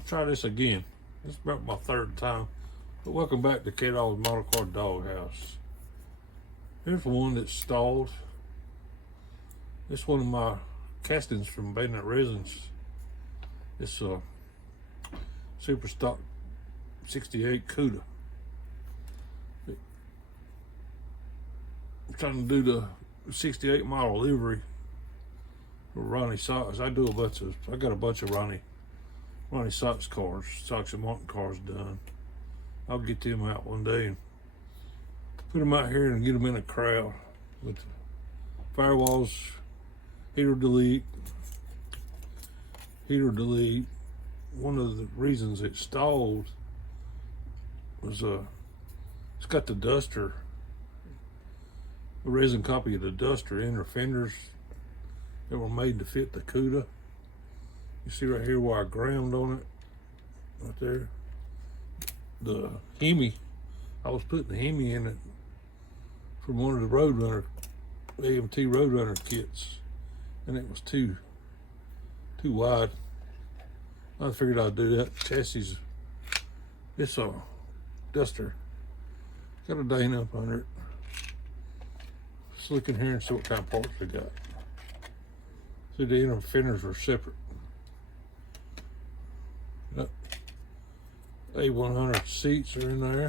Let's try this again. This is about my third time. But welcome back to K-Dog's Model Car Doghouse. Here's one that's stalled. This is one of my castings from Bandit Resins. It's a super stock 68 Cuda. I'm trying to do the 68 model livery for Ronnie Sox. I got a bunch of Ronnie Sox cars, Sox and Martin cars done. I'll get them out one day and put them out here and get them in a crowd with firewalls, heater delete. One of the reasons it stalled was it's got the duster, a resin copy of the duster inner fenders that were made to fit the Cuda. You see right here where I ground on it, right there. The Hemi, I was putting the Hemi in it from one of the Road Runner, AMT Road Runner kits, and it was too wide. I figured I'd do that. Chassis, it's a duster, got a dang up under it. Let's look in here and see what kind of parts we got. See, the inner fenders are separate. A100 seats are in there.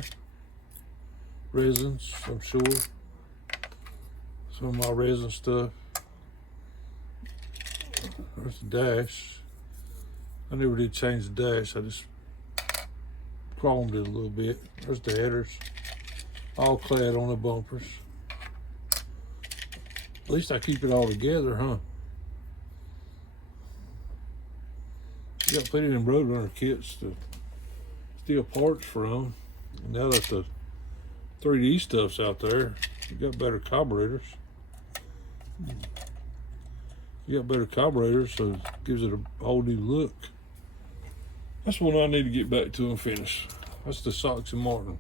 Resins, I'm sure. Some of my resin stuff. There's the dash. I never did change the dash. I just chromed it a little bit. There's the headers. All clad on the bumpers. At least I keep it all together, huh? You got plenty of them Road Runner kits to steal parts from. And now that the 3D stuff's out there, you got better carburetors. So it gives it a whole new look. That's one I need to get back to and finish. That's the Sox and Martin.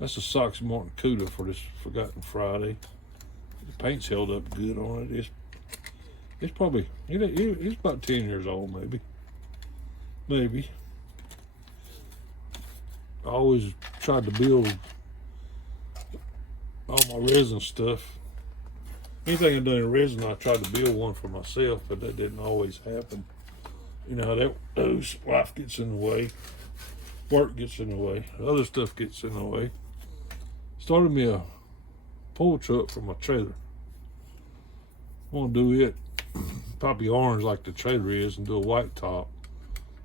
That's the Sox and Martin Cuda for this Forgotten Friday. The paint's held up good on it. It's probably, it's about 10 years old, maybe. I always tried to build all my resin stuff. Anything I done in resin, I tried to build one for myself, but that didn't always happen. You know how that goes. Life gets in the way, work gets in the way, other stuff gets in the way. Started me a pull truck for my trailer. I want to do it poppy orange like the trailer is and do a white top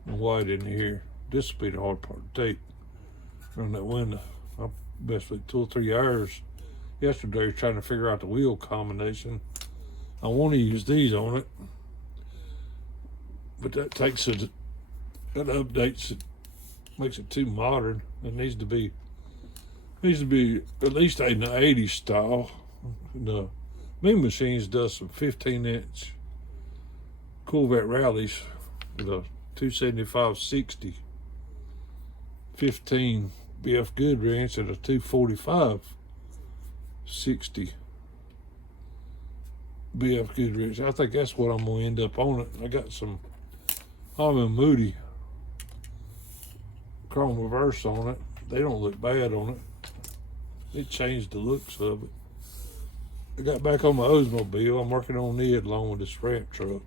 and white in here. This will be the hard part to take. Run that window. I invested 2 or 3 hours yesterday trying to figure out the wheel combination. I want to use these on it, but that takes it, that updates it, makes it too modern. It needs to be at least in the 80s style. The Mean Machines does some 15-inch Corvette rallies with a 275/60 15 BF Goodwrench and a 245/60 BF Goodwrench. I think that's what I'm gonna end up on it. I got some Harman Moody chrome reverse on it. They don't look bad on it. They changed the looks of it. I got back on my Oldsmobile. I'm working on it along with this ramp truck.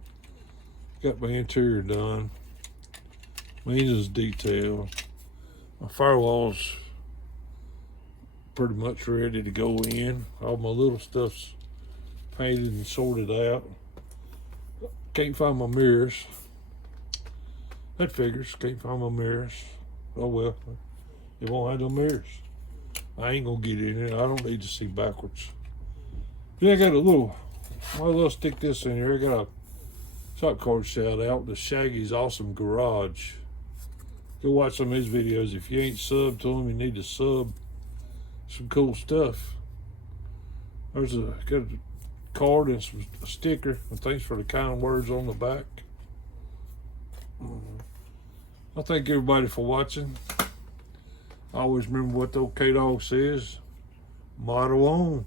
Got my interior done. My engine's detailed. My firewall's pretty much ready to go in. All my little stuff's painted and sorted out. Can't find my mirrors. That figures. Can't find my mirrors. Oh well, it won't have no mirrors. I ain't gonna get in it. I don't need to see backwards. Then I got a little stick this in here. I got a shot card shout out to Shaggy's Awesome Garage. Go watch some of his videos. If you ain't subbed to him, you need to sub. Some cool stuff. Got a card and a sticker, and thanks for the kind words on the back. I thank everybody for watching. I always remember what the old K-Dog says. Motto on.